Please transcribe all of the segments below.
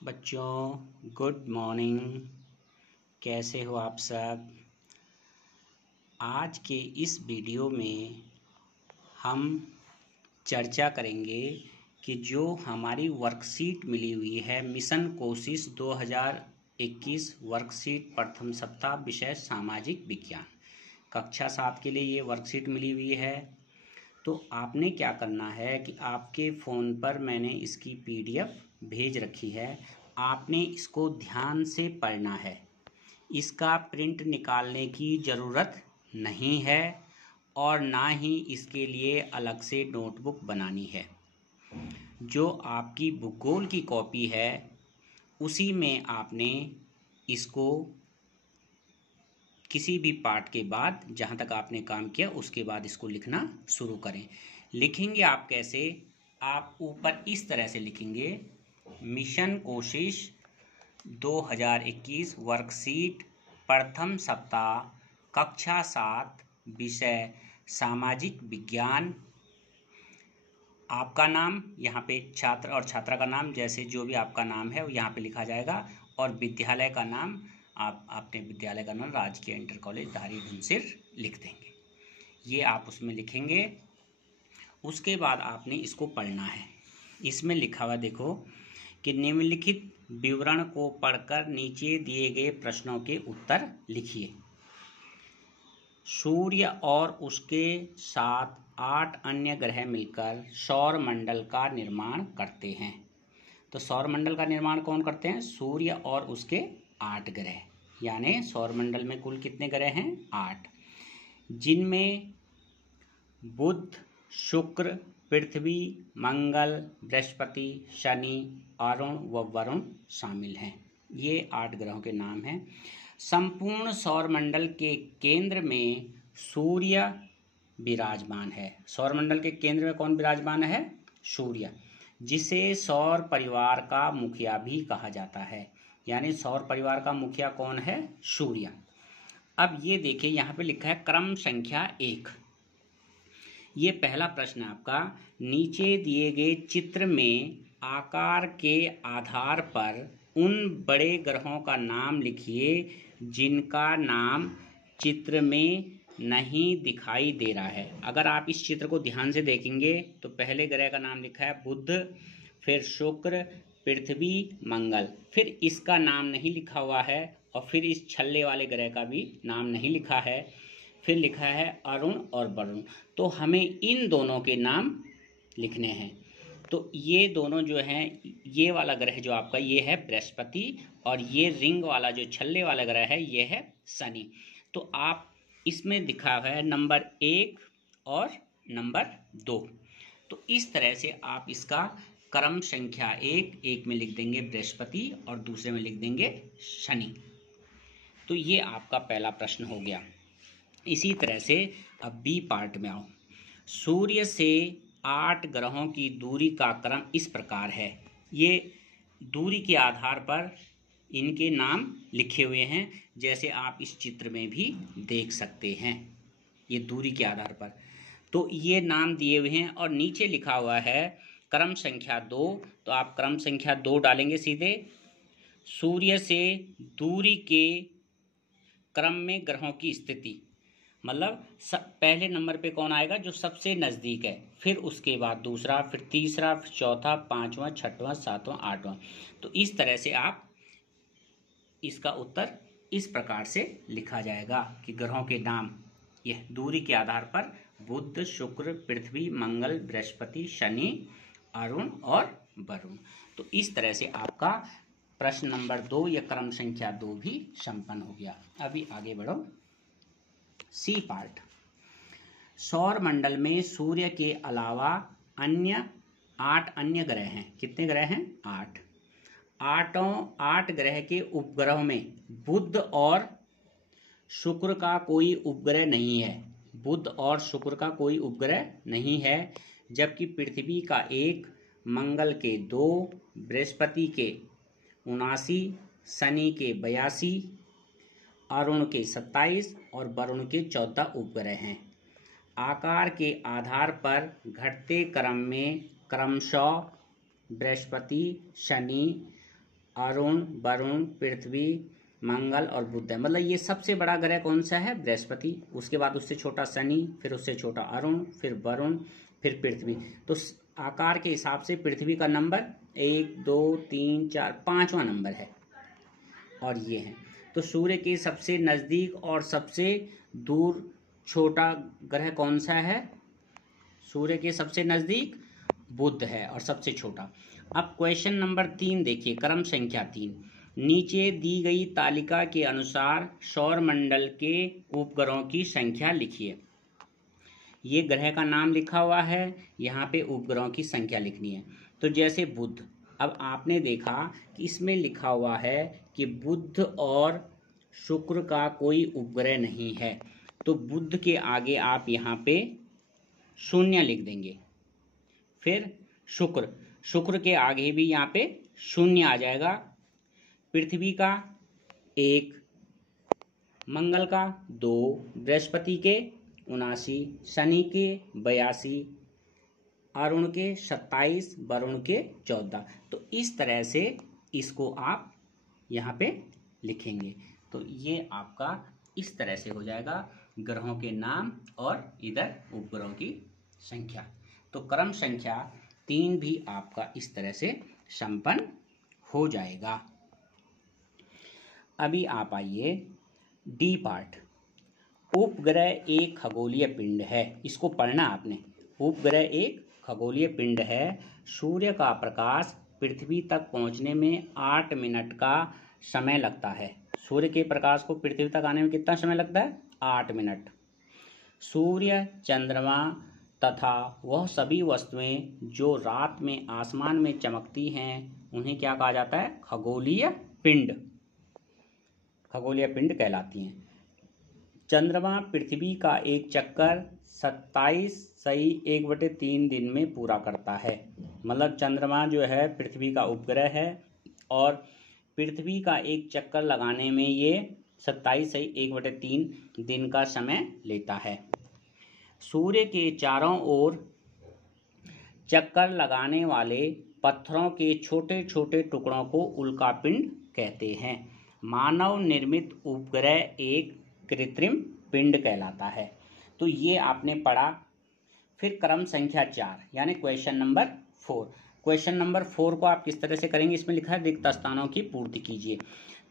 बच्चों good morning. कैसे हो आप सब। आज के इस वीडियो में हम चर्चा करेंगे कि जो हमारी वर्कशीट मिली हुई है मिशन कोशिश 2021 वर्कशीट प्रथम सप्ताह विषय सामाजिक विज्ञान कक्षा 7 के लिए ये वर्कशीट मिली हुई है। तो आपने क्या करना है कि आपके फ़ोन पर मैंने इसकी PDF भेज रखी है। आपने इसको ध्यान से पढ़ना है। इसका प्रिंट निकालने की ज़रूरत नहीं है और ना ही इसके लिए अलग से नोटबुक बनानी है। जो आपकी भूगोल की कॉपी है उसी में आपने इसको किसी भी पार्ट के बाद जहाँ तक आपने काम किया उसके बाद इसको लिखना शुरू करें। लिखेंगे आप कैसे? आप ऊपर इस तरह से लिखेंगे, मिशन कोशिश 2021 वर्कशीट प्रथम सप्ताह कक्षा 7 विषय सामाजिक विज्ञान। आपका नाम यहाँ पे छात्र और छात्रा का नाम जैसे जो भी आपका नाम है वो यहाँ पे लिखा जाएगा और विद्यालय का नाम आप अपने विद्यालय का नाम राजकीय इंटर कॉलेज धारी धुनसिर लिख देंगे। ये आप उसमें लिखेंगे। उसके बाद आपने इसको पढ़ना है। इसमें लिखा हुआ देखो कि निम्नलिखित विवरण को पढ़कर नीचे दिए गए प्रश्नों के उत्तर लिखिए। सूर्य और उसके साथ 8 अन्य ग्रह मिलकर सौर मंडल का निर्माण करते हैं। तो सौर मंडल का निर्माण कौन करते हैं? सूर्य और उसके 8 ग्रह, यानी सौर मंडल में कुल कितने ग्रह हैं? 8, जिनमें बुध, शुक्र, पृथ्वी, मंगल, बृहस्पति, शनि, अरुण व वरुण शामिल हैं। ये 8 ग्रहों के नाम हैं। संपूर्ण सौर मंडल के केंद्र में सूर्य विराजमान है। सौर मंडल के केंद्र में कौन विराजमान है? सूर्य, जिसे सौर परिवार का मुखिया भी कहा जाता है। यानी सौर परिवार का मुखिया कौन है? सूर्य। अब ये देखिए यहाँ पे लिखा है क्रम संख्या 1। ये पहला प्रश्न आपका। नीचे दिए गए चित्र में आकार के आधार पर उन बड़े ग्रहों का नाम लिखिए जिनका नाम चित्र में नहीं दिखाई दे रहा है। अगर आप इस चित्र को ध्यान से देखेंगे तो पहले ग्रह का नाम लिखा है बुध, फिर शुक्र, पृथ्वी, मंगल, फिर इसका नाम नहीं लिखा हुआ है और फिर इस छल्ले वाले ग्रह का भी नाम नहीं लिखा है, फिर लिखा है अरुण और वरुण। तो हमें इन दोनों के नाम लिखने हैं। तो ये दोनों जो हैं, ये वाला ग्रह जो आपका ये है बृहस्पति और ये रिंग वाला जो छल्ले वाला ग्रह है ये है शनि। तो आप इसमें दिखा है नंबर 1 और नंबर 2। तो इस तरह से आप इसका क्रम संख्या 1 में लिख देंगे बृहस्पति और दूसरे में लिख देंगे शनि। तो ये आपका पहला प्रश्न हो गया। इसी तरह से अब बी पार्ट में आओ। सूर्य से 8 ग्रहों की दूरी का क्रम इस प्रकार है। ये दूरी के आधार पर इनके नाम लिखे हुए हैं, जैसे आप इस चित्र में भी देख सकते हैं। ये दूरी के आधार पर तो ये नाम दिए हुए हैं और नीचे लिखा हुआ है क्रम संख्या 2। तो आप क्रम संख्या 2 डालेंगे सीधे। सूर्य से दूरी के क्रम में ग्रहों की स्थिति, मतलब पहले नंबर पे कौन आएगा? जो सबसे नज़दीक है, फिर उसके बाद दूसरा, फिर तीसरा, फिर चौथा, 5वां, 6वां, 7वां, 8वां। तो इस तरह से आप इसका उत्तर इस प्रकार से लिखा जाएगा कि ग्रहों के नाम यह दूरी के आधार पर बुध, शुक्र, पृथ्वी, मंगल, बृहस्पति, शनि, अरुण और वरुण। तो इस तरह से आपका प्रश्न नंबर 2 या क्रम संख्या 2 भी संपन्न हो गया। अभी आगे बढ़ो। C part. सौर मंडल में सूर्य के अलावा 8 अन्य ग्रह हैं। कितने ग्रह हैं? 8। 8 ग्रह के उपग्रहों में बुध और शुक्र का कोई उपग्रह नहीं है। बुध और शुक्र का कोई उपग्रह नहीं है, जबकि पृथ्वी का 1, मंगल के 2, बृहस्पति के 79, शनि के 82, अरुण के 27 और वरुण के 14 उपग्रह हैं। आकार के आधार पर घटते क्रम में क्रमशः बृहस्पति, शनि, अरुण, वरुण, पृथ्वी, मंगल और बुध है। मतलब ये सबसे बड़ा ग्रह कौन सा है? बृहस्पति। उसके बाद उससे छोटा शनि, फिर उससे छोटा अरुण, फिर वरुण, फिर पृथ्वी। तो आकार के हिसाब से पृथ्वी का नंबर 1, 2, 3, 4, 5वां नंबर है और ये है। तो सूर्य के सबसे नज़दीक और सबसे दूर छोटा ग्रह कौन सा है? सूर्य के सबसे नज़दीक बुध है और सबसे छोटा। अब क्वेश्चन नंबर 3 देखिए, क्रम संख्या 3। नीचे दी गई तालिका के अनुसार सौर मंडल के उपग्रहों की संख्या लिखिए। ये ग्रह का नाम लिखा हुआ है, यहाँ पे उपग्रहों की संख्या लिखनी है। तो जैसे बुध, अब आपने देखा कि इसमें लिखा हुआ है कि बुध और शुक्र का कोई उपग्रह नहीं है, तो बुध के आगे आप यहाँ पे 0 लिख देंगे। फिर शुक्र, शुक्र के आगे भी यहाँ पे 0 आ जाएगा। पृथ्वी का 1, मंगल का 2, बृहस्पति के 79, शनि के 82, अरुण के 27, वरुण के 14। तो इस तरह से इसको आप यहाँ पे लिखेंगे। तो ये आपका इस तरह से हो जाएगा, ग्रहों के नाम और इधर उपग्रहों की संख्या। तो क्रम संख्या 3 भी आपका इस तरह से संपन्न हो जाएगा। अभी आप आइए डी पार्ट। उपग्रह एक खगोलीय पिंड है, इसको पढ़ना आपने। उपग्रह एक खगोलीय पिंड है। सूर्य का प्रकाश पृथ्वी तक पहुंचने में 8 मिनट का समय लगता है। सूर्य के प्रकाश को पृथ्वी तक आने में कितना समय लगता है? 8 मिनट। सूर्य, चंद्रमा तथा वह सभी वस्तुएं जो रात में आसमान में चमकती हैं, उन्हें क्या कहा जाता है? खगोलीय पिंड। खगोलीय पिंड कहलाती हैं। चंद्रमा पृथ्वी का एक चक्कर 27.1/3 दिन में पूरा करता है। मतलब चंद्रमा जो है पृथ्वी का उपग्रह है और पृथ्वी का एक चक्कर लगाने में ये 27.1/3 दिन का समय लेता है। सूर्य के चारों ओर चक्कर लगाने वाले पत्थरों के छोटे छोटे टुकड़ों को उल्कापिंड कहते हैं। मानव निर्मित उपग्रह एक कृत्रिम पिंड कहलाता है। तो ये आपने पढ़ा। फिर क्रम संख्या 4 यानी क्वेश्चन नंबर 4। क्वेश्चन नंबर 4 को आप किस तरह से करेंगे? इसमें लिखा है रिक्त स्थानों की पूर्ति कीजिए।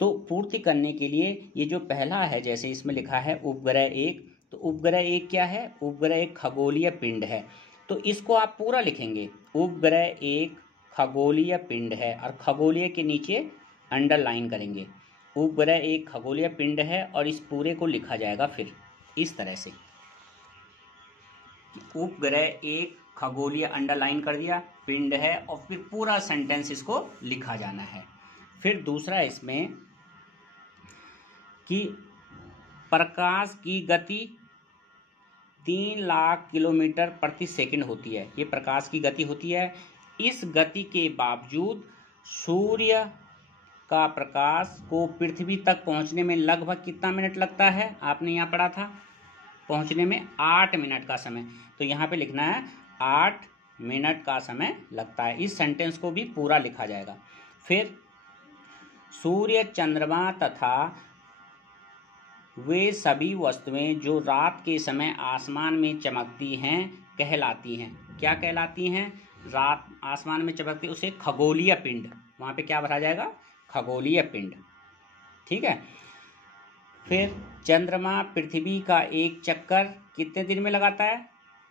तो पूर्ति करने के लिए ये जो पहला है, जैसे इसमें लिखा है उपग्रह एक, तो उपग्रह एक क्या है? उपग्रह एक खगोलीय पिंड है। तो इसको आप पूरा लिखेंगे, उपग्रह एक खगोलीय पिंड है, और खगोलीय के नीचे अंडरलाइन करेंगे। उपग्रह एक खगोलीय पिंड है और इस पूरे को लिखा जाएगा फिर इस तरह से, उपग्रह एक खगोलीय, अंडरलाइन कर दिया, पिंड है, और फिर पूरा सेंटेंस इसको लिखा जाना है। फिर दूसरा इसमें कि प्रकाश की गति 3 लाख किलोमीटर प्रति सेकंड होती है। ये प्रकाश की गति होती है। इस गति के बावजूद सूर्य का प्रकाश को पृथ्वी तक पहुंचने में लगभग कितना मिनट लगता है? आपने यहाँ पढ़ा था, पहुंचने में 8 मिनट का समय। तो यहाँ पे लिखना है 8 मिनट का समय लगता है। इस सेंटेंस को भी पूरा लिखा जाएगा। फिर सूर्य, चंद्रमा तथा वे सभी वस्तुएं जो रात के समय आसमान में चमकती हैं कहलाती हैं। क्या कहलाती हैं? रात आसमान में चमकती, उसे खगोलीय पिंड, वहाँ पे क्या भरा जाएगा? खगोलीय पिंड। ठीक है। फिर चंद्रमा पृथ्वी का एक चक्कर कितने दिन में लगाता है?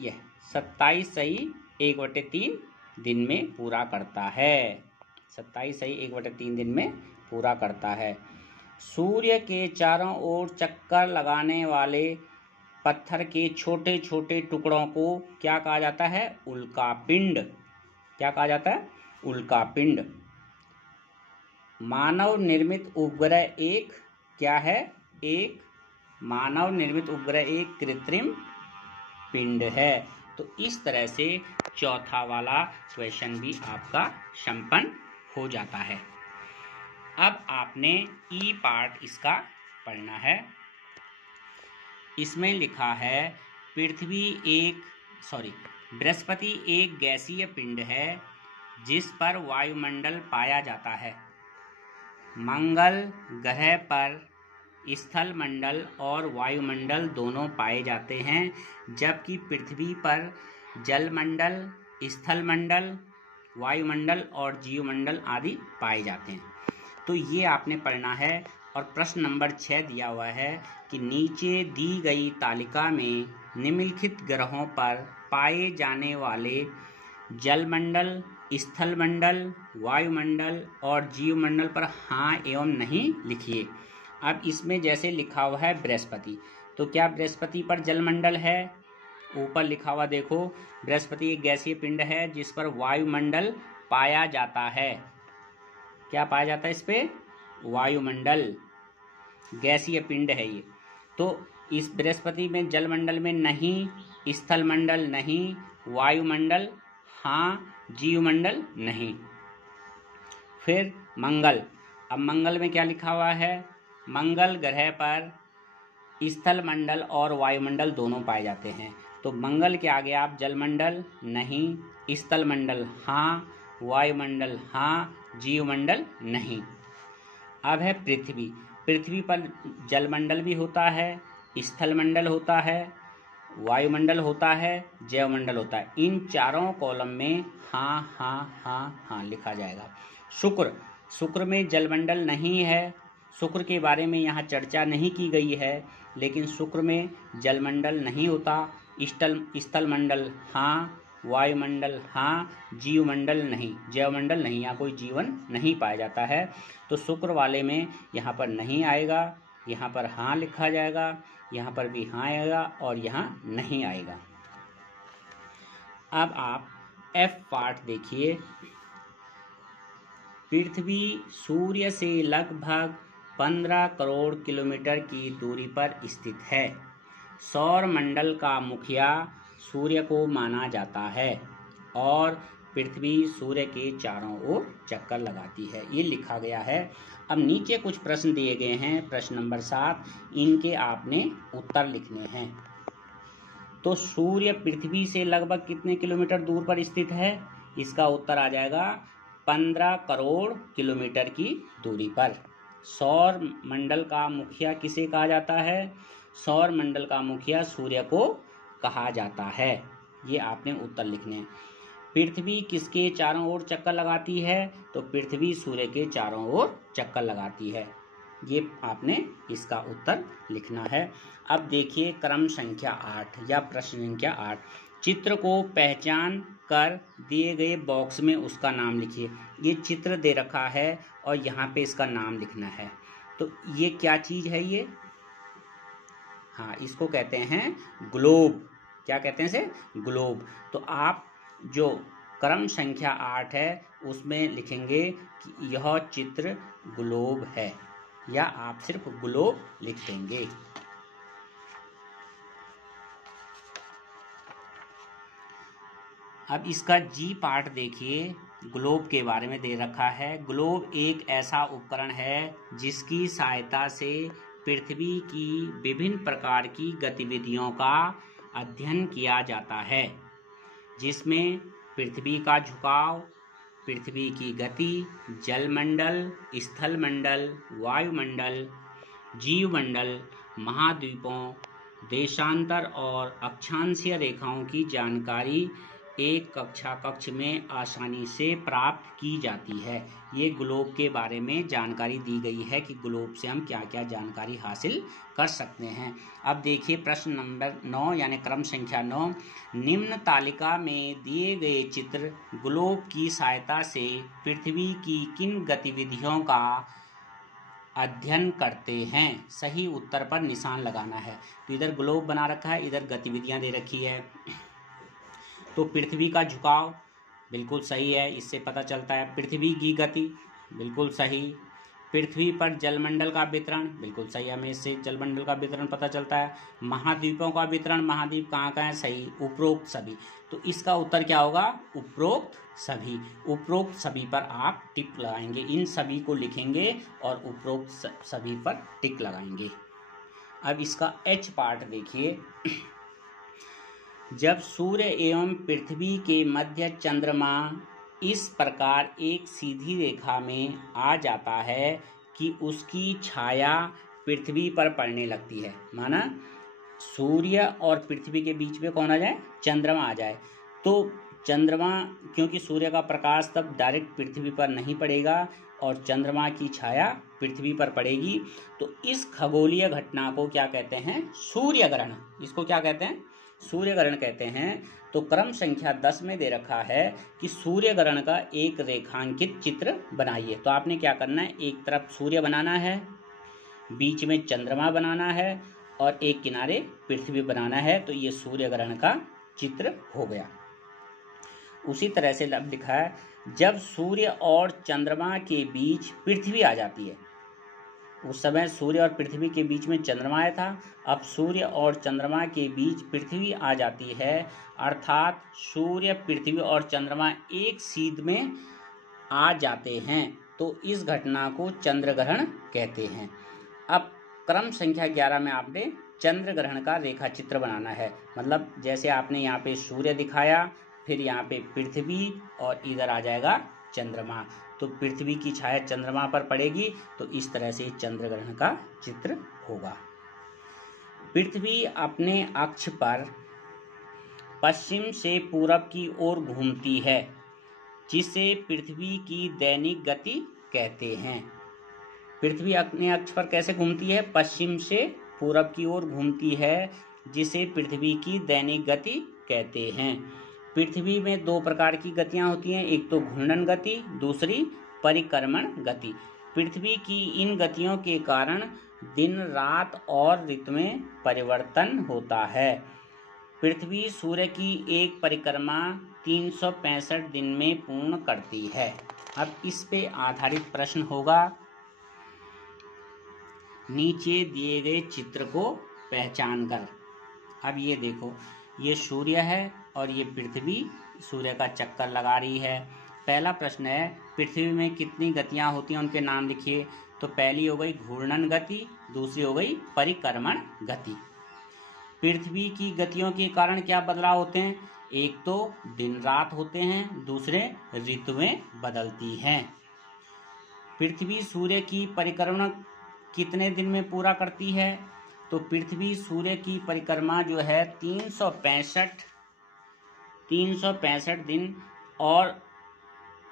यह 27.1/3 दिन में पूरा करता है। 27.1/3 दिन में पूरा करता है। सूर्य के चारों ओर चक्कर लगाने वाले पत्थर के छोटे छोटे टुकड़ों को क्या कहा जाता है? उल्कापिंड। क्या कहा जाता है? उल्कापिंड। मानव निर्मित उपग्रह एक क्या है? एक मानव निर्मित उपग्रह एक कृत्रिम पिंड है। तो इस तरह से चौथा वाला क्वेश्चन भी आपका संपन्न हो जाता है। अब आपने ई पार्ट इसका पढ़ना है। इसमें लिखा है बृहस्पति एक गैसीय पिंड है जिस पर वायुमंडल पाया जाता है। मंगल ग्रह पर स्थल मंडल और वायुमंडल दोनों पाए जाते हैं, जबकि पृथ्वी पर जलमंडल, स्थल मंडल, वायुमंडल और जीवमंडल आदि पाए जाते हैं। तो ये आपने पढ़ना है। और प्रश्न नंबर 6 दिया हुआ है कि नीचे दी गई तालिका में निम्नलिखित ग्रहों पर पाए जाने वाले जलमंडल, स्थल मंडल, वायुमंडल और जीवमंडल पर हाँ एवं नहीं लिखिए। अब इसमें जैसे लिखा हुआ है बृहस्पति, तो क्या बृहस्पति पर जलमंडल है? ऊपर लिखा हुआ देखो, बृहस्पति एक गैसीय पिंड है जिस पर वायुमंडल पाया जाता है। क्या पाया जाता है इस पे? वायुमंडल, गैसीय पिंड है ये। तो इस बृहस्पति में जलमंडल में नहीं, स्थल मंडल नहीं, वायुमंडल हाँ, जीवमंडल नहीं। फिर मंगल, अब मंगल में क्या लिखा हुआ है? मंगल ग्रह पर स्थल मंडल और वायुमंडल दोनों पाए जाते हैं। तो मंगल के आगे आप जलमंडल नहीं, स्थल मंडल हाँ, वायुमंडल हाँ, जीवमंडल नहीं। अब है पृथ्वी। पृथ्वी पर जलमंडल भी होता है, स्थल मंडल होता है, वायुमंडल होता है, जैवमंडल होता है। इन चारों कॉलम में हाँ हाँ हाँ हाँ लिखा जाएगा। शुक्र, शुक्र में जलमंडल नहीं है, शुक्र के बारे में यहाँ चर्चा नहीं की गई है, लेकिन शुक्र में जलमंडल नहीं होता, स्थल मंडल हाँ, वायुमंडल हाँ, जीवमंडल नहीं, जैवमंडल नहीं, यहाँ कोई जीवन नहीं पाया जाता है। तो शुक्र वाले में यहाँ पर नहीं आएगा, यहाँ पर हाँ लिखा जाएगा, यहाँ पर भी हाँ आएगा और यहाँ नहीं आएगा। अब आप F पार्ट देखिए। पृथ्वी सूर्य से लगभग 15 करोड़ किलोमीटर की दूरी पर स्थित है। सौर मंडल का मुखिया सूर्य को माना जाता है और पृथ्वी सूर्य के चारों ओर चक्कर लगाती है। ये लिखा गया है। अब नीचे कुछ प्रश्न दिए गए हैं, प्रश्न नंबर 7, इनके आपने उत्तर लिखने हैं। तो सूर्य पृथ्वी से लगभग कितने किलोमीटर दूर पर स्थित है? इसका उत्तर आ जाएगा 15 करोड़ किलोमीटर की दूरी पर। सौर मंडल का मुखिया किसे कहा जाता है? सौर मंडल का मुखिया सूर्य को कहा जाता है। ये आपने उत्तर लिखने हैं। पृथ्वी किसके चारों ओर चक्कर लगाती है? तो पृथ्वी सूर्य के चारों ओर चक्कर लगाती है। ये आपने इसका उत्तर लिखना है। अब देखिए क्रम संख्या 8 या प्रश्न संख्या 8। चित्र को पहचान कर दिए गए बॉक्स में उसका नाम लिखिए। ये चित्र दे रखा है और यहाँ पे इसका नाम लिखना है। तो ये क्या चीज है ये? हाँ, इसको कहते हैं ग्लोब। क्या कहते हैं इसे? ग्लोब। तो आप जो क्रम संख्या 8 है उसमें लिखेंगे कि यह चित्र ग्लोब है, या आप सिर्फ ग्लोब लिख देंगे। अब इसका जी पार्ट देखिए, ग्लोब के बारे में दे रखा है। ग्लोब एक ऐसा उपकरण है जिसकी सहायता से पृथ्वी की विभिन्न प्रकार की गतिविधियों का अध्ययन किया जाता है, जिसमें पृथ्वी का झुकाव, पृथ्वी की गति, जलमंडल, स्थल मंडल, वायुमंडल, जीवमंडल, महाद्वीपों, देशांतर और अक्षांशीय रेखाओं की जानकारी एक कक्ष में आसानी से प्राप्त की जाती है। ये ग्लोब के बारे में जानकारी दी गई है कि ग्लोब से हम क्या क्या जानकारी हासिल कर सकते हैं। अब देखिए प्रश्न नंबर 9 यानी क्रम संख्या 9। निम्न तालिका में दिए गए चित्र ग्लोब की सहायता से पृथ्वी की किन गतिविधियों का अध्ययन करते हैं? सही उत्तर पर निशान लगाना है। तो इधर ग्लोब बना रखा है, इधर गतिविधियां दे रखी है। तो पृथ्वी का झुकाव बिल्कुल सही है, इससे पता चलता है। पृथ्वी की गति बिल्कुल सही। पृथ्वी पर जलमंडल का वितरण बिल्कुल सही, हमें इससे जलमंडल का वितरण पता चलता है। महाद्वीपों का वितरण, महाद्वीप कहाँ कहाँ है? सही। उपरोक्त सभी, तो इसका उत्तर क्या होगा? उपरोक्त सभी। उपरोक्त सभी पर आप टिक लगाएंगे, इन सभी को लिखेंगे और उपरोक्त सभी पर टिक लगाएंगे। अब इसका एच पार्ट देखिए। जब सूर्य एवं पृथ्वी के मध्य चंद्रमा इस प्रकार एक सीधी रेखा में आ जाता है कि उसकी छाया पृथ्वी पर पड़ने लगती है। माना सूर्य और पृथ्वी के बीच में कौन आ जाए, चंद्रमा आ जाए। तो चंद्रमा, क्योंकि सूर्य का प्रकाश तब डायरेक्ट पृथ्वी पर नहीं पड़ेगा और चंद्रमा की छाया पृथ्वी पर पड़ेगी, तो इस खगोलीय घटना को क्या कहते हैं, सूर्य ग्रहण। इसको क्या कहते हैं, सूर्य ग्रहण कहते हैं। तो क्रम संख्या 10 में दे रखा है कि सूर्य ग्रहण का एक रेखांकित चित्र बनाइए। तो आपने क्या करना है, एक तरफ सूर्य बनाना है, बीच में चंद्रमा बनाना है और एक किनारे पृथ्वी बनाना है। तो ये सूर्य ग्रहण का चित्र हो गया। उसी तरह से अब लिखा है, जब सूर्य और चंद्रमा के बीच पृथ्वी आ जाती है, उस समय सूर्य और पृथ्वी के बीच में चंद्रमा आया था, अब सूर्य और चंद्रमा के बीच पृथ्वी आ जाती है, अर्थात सूर्य, पृथ्वी और चंद्रमा एक सीध में आ जाते हैं, तो इस घटना को चंद्र ग्रहण कहते हैं। अब क्रम संख्या 11 में आपने चंद्र ग्रहण का रेखा चित्र बनाना है। मतलब जैसे आपने यहाँ पे सूर्य दिखाया, फिर यहाँ पे पृथ्वी और इधर आ जाएगा चंद्रमा, तो पृथ्वी की छाया चंद्रमा पर पड़ेगी, तो इस तरह से चंद्र ग्रहण का चित्र होगा। पृथ्वी अपने अक्ष पर पश्चिम से पूरब की ओर घूमती है, जिसे पृथ्वी की दैनिक गति कहते हैं। पृथ्वी अपने अक्ष पर कैसे घूमती है, पश्चिम से पूरब की ओर घूमती है, जिसे पृथ्वी की दैनिक गति कहते हैं। पृथ्वी में दो प्रकार की गतियां होती हैं, एक तो घूर्णन गति, दूसरी परिक्रमण गति। पृथ्वी की इन गतियों के कारण दिन, रात और ऋतु में परिवर्तन होता है। पृथ्वी सूर्य की एक परिक्रमा 365 दिन में पूर्ण करती है। अब इस पे आधारित प्रश्न होगा, नीचे दिए गए चित्र को पहचान कर। अब ये देखो, ये सूर्य है और ये पृथ्वी सूर्य का चक्कर लगा रही है। पहला प्रश्न है, पृथ्वी में कितनी गतियां होती हैं, उनके नाम लिखिए। तो पहली हो गई घूर्णन गति, दूसरी हो गई परिक्रमण गति। पृथ्वी की गतियों के कारण क्या बदलाव होते हैं, एक तो दिन रात होते हैं, दूसरे ऋतुएं बदलती हैं। पृथ्वी सूर्य की परिक्रमा कितने दिन में पूरा करती है, तो पृथ्वी सूर्य की परिक्रमा जो है 365 दिन और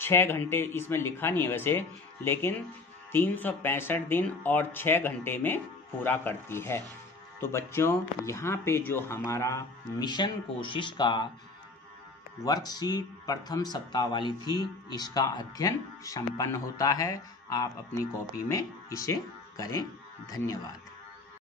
6 घंटे, इसमें लिखा नहीं है वैसे, लेकिन 365 दिन और 6 घंटे में पूरा करती है। तो बच्चों, यहाँ पे जो हमारा मिशन कोशिश का वर्कशीट प्रथम सप्ताह वाली थी, इसका अध्ययन संपन्न होता है। आप अपनी कॉपी में इसे करें। धन्यवाद।